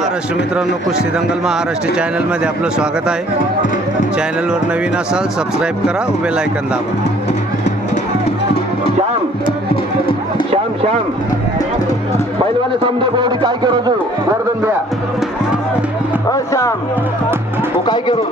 महाराष्ट्र मित्रांनो कुस्ती दंगल महाराष्ट्र चॅनलमध्ये आपलं स्वागत आहे. चॅनलवर नवीन असाल सबस्क्राईब करा उभे लायकन दाबा. श्याम श्याम श्याम. पहिलवाने समजा गोडी काय करू तू? वर्धन द्या. अ श्याम तू काय करू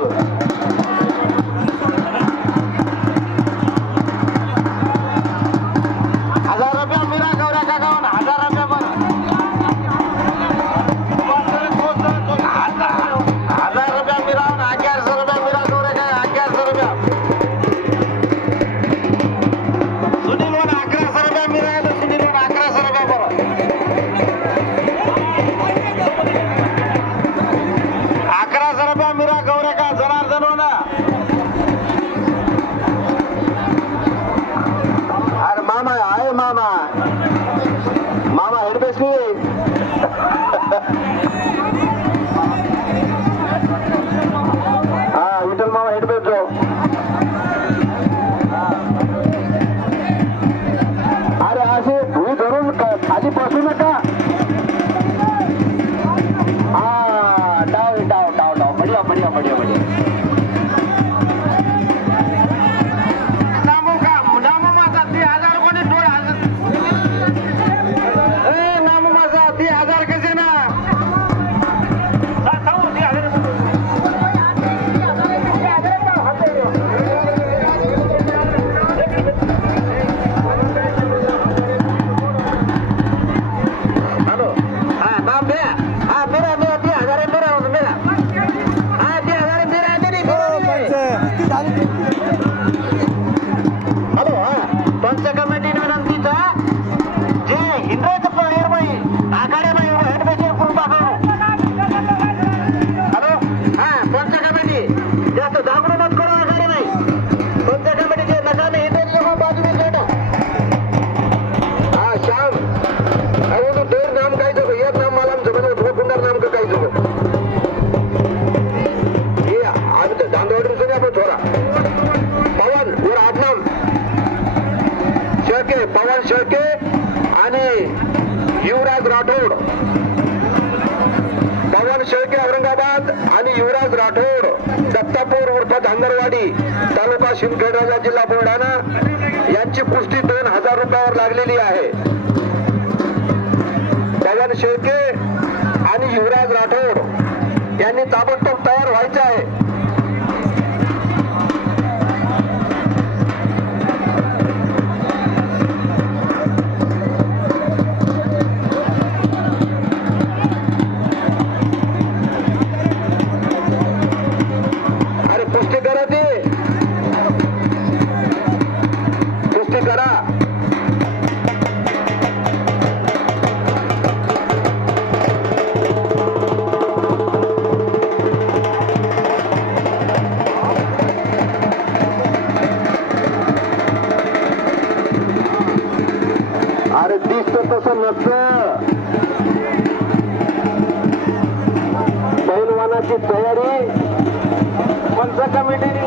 जनार्दन वन अरे मामा आहे मामा मामा हेड बेसली हा विठ्ठल मामा हेड बेस जाऊ अरे असे भुई धरून क- खाली बसू नका हा डाव आहे, डाव डाव डाव बढिया बढिया बढिया बढिया राठोड. पवन शेळके औरंगाबाद आणि युवराज राठोड. दत्तापूर उर्फ धांगरवाडी तालुका शिंदखेडराजा जिल्हा बुलढाणा. यांची पुष्टी दोन हजार रुपयावर लागलेली आहे. पवन शेळके आणि युवराज राठोड यांनी ताबडतोब अरे दिसत तसं नसतं. पैलवानाची तयारी. पंच कमिटीने